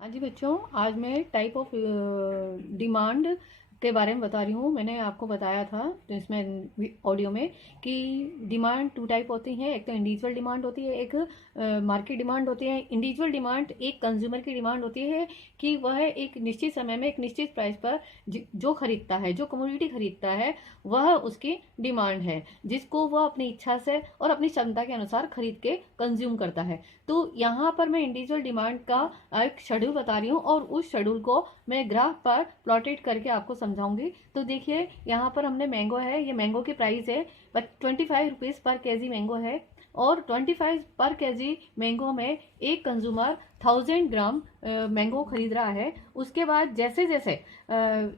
हाँ जी बच्चों, आज मैं टाइप ऑफ डिमांड के बारे में बता रही हूँ। मैंने आपको बताया था तो इसमें ऑडियो में कि डिमांड टू टाइप होती है। एक तो इंडिविजुअल डिमांड होती है, एक मार्केट डिमांड होती है। इंडिविजुअल डिमांड एक कंज्यूमर की डिमांड होती है कि वह एक निश्चित समय में एक निश्चित प्राइस पर जो खरीदता है, जो कमोडिटी खरीदता है, वह उसकी डिमांड है, जिसको वह अपनी इच्छा से और अपनी क्षमता के अनुसार खरीद के कंज्यूम करता है। तो यहाँ पर मैं इंडिविजुअल डिमांड का एक शेड्यूल बता रही हूँ और उस शेड्यूल को मैं ग्राफ पर प्लॉटेड करके आपको समझाऊंगी। तो देखिए, यहाँ पर हमने मैंगो है, ये मैंगो की प्राइस है 25 रुपीज़ पर केजी मैंगो है, और 25 पर केजी मैंगो में एक कंज्यूमर 1000 ग्राम मैंगो खरीद रहा है। उसके बाद जैसे जैसे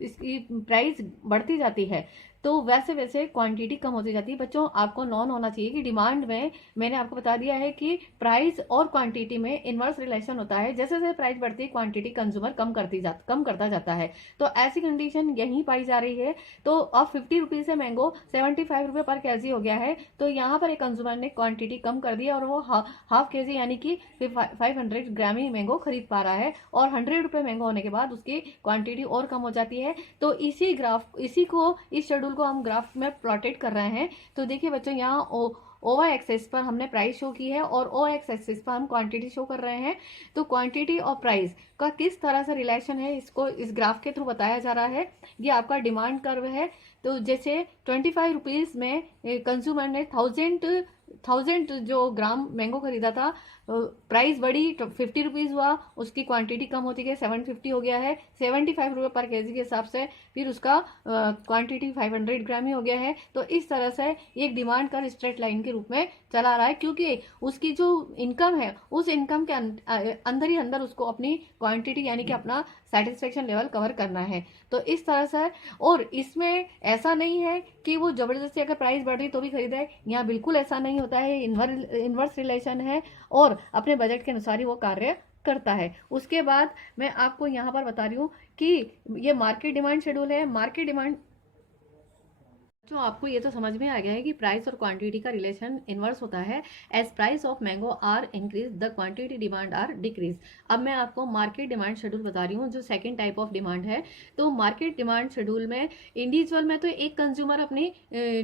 इसकी प्राइस बढ़ती जाती है तो वैसे वैसे क्वांटिटी कम होती जाती है। बच्चों, आपको नॉन होना चाहिए कि डिमांड में मैंने आपको बता दिया है कि प्राइस और क्वांटिटी में इनवर्स रिलेशन होता है। जैसे जैसे प्राइस बढ़ती है, क्वांटिटी कंज्यूमर कम करता जाता है। तो ऐसी कंडीशन यही पाई जा रही है। तो अब 50 रुपीज से मैंगो 75 रुपये पर केजी हो गया है। तो यहाँ पर एक कंज्यूमर ने क्वांटिटी कम कर दी और वो हाफ केजी यानी कि 500 ग्राम ही मैंगो खरीद पा रहा है, और 100 रुपये मैंगो होने के बाद उसकी क्वांटिटी और कम हो जाती है। तो इस शेड्यूल को हम ग्राफ में प्लॉटेड कर रहे हैं। तो देखिए बच्चों, यहाँ ओवाई एक्सेस पर हमने प्राइस शो की है और ओ एक्स एक्सेस पर हम क्वांटिटी शो कर रहे हैं। तो क्वांटिटी और प्राइस का किस तरह से रिलेशन है, इसको इस ग्राफ के थ्रू बताया जा रहा है। ये आपका डिमांड कर्व है। तो जैसे 25 रुपीज़ में कंज्यूमर ने 1000 जो ग्राम मैंगो खरीदा था, प्राइस बढ़ी 50 रुपीज़ हुआ, उसकी क्वांटिटी कम होती गई, 750 हो गया है। 75 रुपये पर केजी के हिसाब से फिर उसका क्वांटिटी 500 ग्राम ही हो गया है। तो इस तरह से एक डिमांड कर स्ट्रेट लाइन के रूप में चला रहा है, क्योंकि उसकी जो इनकम है उस इनकम के अंदर ही अंदर उसको अपनी क्वांटिटी यानी कि अपना सेटिस्फेक्शन लेवल कवर करना है। तो इस तरह से, और इसमें ऐसा नहीं है कि वो जबरदस्ती अगर प्राइस बढ़ रही तो भी खरीदे, यहाँ बिल्कुल ऐसा नहीं होता है। इनवर्स रिलेशन है और अपने बजट के अनुसार ही वो कार्य करता है। उसके बाद मैं आपको यहाँ पर बता रही हूँ कि ये मार्केट डिमांड शेड्यूल है। मार्केट डिमांड जो आपको ये तो समझ में आ गया है कि प्राइस और क्वांटिटी का रिलेशन इनवर्स होता है। As price of mango are increase the quantity demand are decrease. अब मैं आपको मार्केट डिमांड शेड्यूल बता रही हूँ, जो सेकंड टाइप ऑफ डिमांड है। तो मार्केट डिमांड शेड्यूल में इंडिविजुअल में तो एक कंज्यूमर अपनी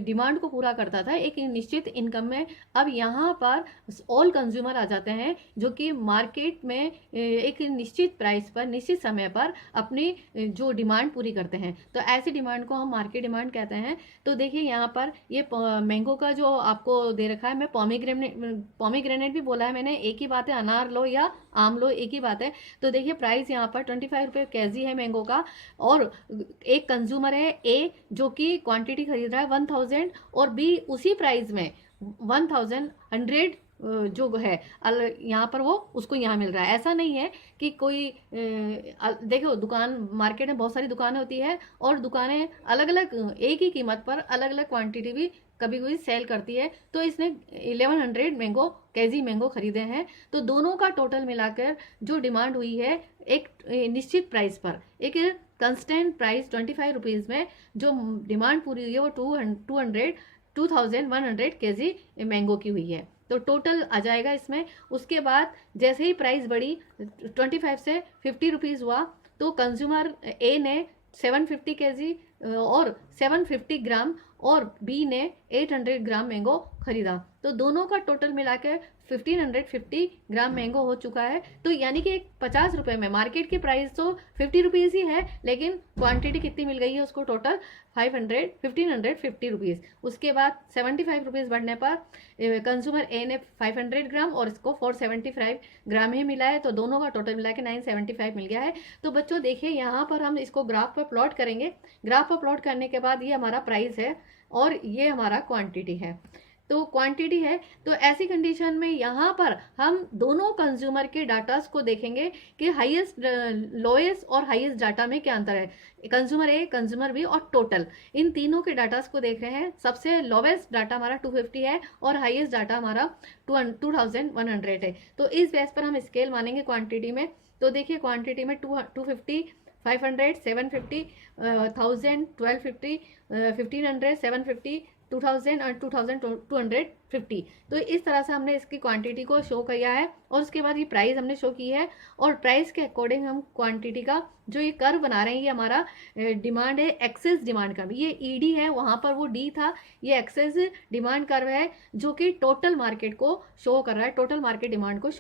डिमांड को पूरा करता था एक निश्चित इनकम में। अब यहाँ पर ऑल कंज्यूमर आ जाते हैं जो कि मार्केट में एक निश्चित प्राइस पर निश्चित समय पर अपनी जो डिमांड पूरी करते हैं। तो ऐसी डिमांड को हम मार्केट डिमांड कहते हैं। तो देखिए, यहाँ पर ये मैंगो का जो आपको दे रखा है, मैं पॉमीग्रेनेट भी बोला है मैंने, एक ही बात है, अनार लो या आम लो एक ही बात है। तो देखिए, प्राइस यहाँ पर 25 रुपये केजी है मैंगो का, और एक कंज्यूमर है ए जो कि क्वांटिटी खरीद रहा है 1000, और बी उसी प्राइस में 1100 जो है यहाँ पर वो उसको यहाँ मिल रहा है। ऐसा नहीं है कि कोई देखो, दुकान मार्केट में बहुत सारी दुकानें होती है और दुकानें अलग अलग एक ही कीमत पर अलग अलग क्वांटिटी भी कभी कभी सेल करती है। तो इसने 1100 मैंगो केजी मैंगो खरीदे हैं। तो दोनों का टोटल मिलाकर जो डिमांड हुई है एक निश्चित प्राइस पर, एक कंस्टेंट प्राइस 25 रुपीज़ में जो डिमांड पूरी हुई है वो 2100 केजी मैंगो की हुई है। तो टोटल आ जाएगा इसमें। उसके बाद जैसे ही प्राइस बढ़ी 25 से 50 रुपीज़ हुआ, तो कंज्यूमर ए ने 750 केजी और 750 ग्राम, और बी ने 800 ग्राम मैंगो खरीदा। तो दोनों का टोटल मिलाकर 1550 ग्राम मैंगो हो चुका है। तो यानी कि 50 रुपये में, मार्केट की प्राइस तो 50 रुपीज़ ही है, लेकिन क्वांटिटी कितनी मिल गई है उसको, टोटल 1550 रुपीज़। उसके बाद 75 रुपीज़ बढ़ने पर कंज्यूमर ए ने 500 ग्राम और इसको 475 ग्राम ही मिला है। तो दोनों का टोटल मिला के 975 मिल गया है। तो बच्चों देखिए, यहाँ पर हम इसको ग्राफ पर प्लॉट करेंगे। ग्राफ पर प्लॉट करने के बाद ये हमारा प्राइस है और ये हमारा क्वांटिटी है। तो क्वांटिटी है, तो ऐसी कंडीशन में यहाँ पर हम दोनों कंज्यूमर के डाटास को देखेंगे कि हाईएस्ट, लोएस्ट और हाईएस्ट डाटा में क्या अंतर है। कंज्यूमर ए, कंज्यूमर बी और टोटल, इन तीनों के डाटास को देख रहे हैं। सबसे लोवेस्ट डाटा हमारा 250 है और हाईएस्ट डाटा हमारा 2100 है। तो इस बेस पर हम स्केल मानेंगे क्वांटिटी में। तो देखिए, क्वांटिटी में 250, 500, 750, 1000, 1250, 1500, 750, 2000 और 2250। तो इस तरह से हमने इसकी क्वांटिटी को शो किया है और उसके बाद ये प्राइस हमने शो की है और प्राइस के अकॉर्डिंग हम क्वांटिटी का जो ये कर्व बना रहे हैं, ये हमारा डिमांड है एक्सेस डिमांड का भी। ये ईडी है, वहां पर वो डी था, ये एक्सेस डिमांड कर्व है जो कि टोटल मार्केट को शो कर रहा है, टोटल मार्केट डिमांड को शो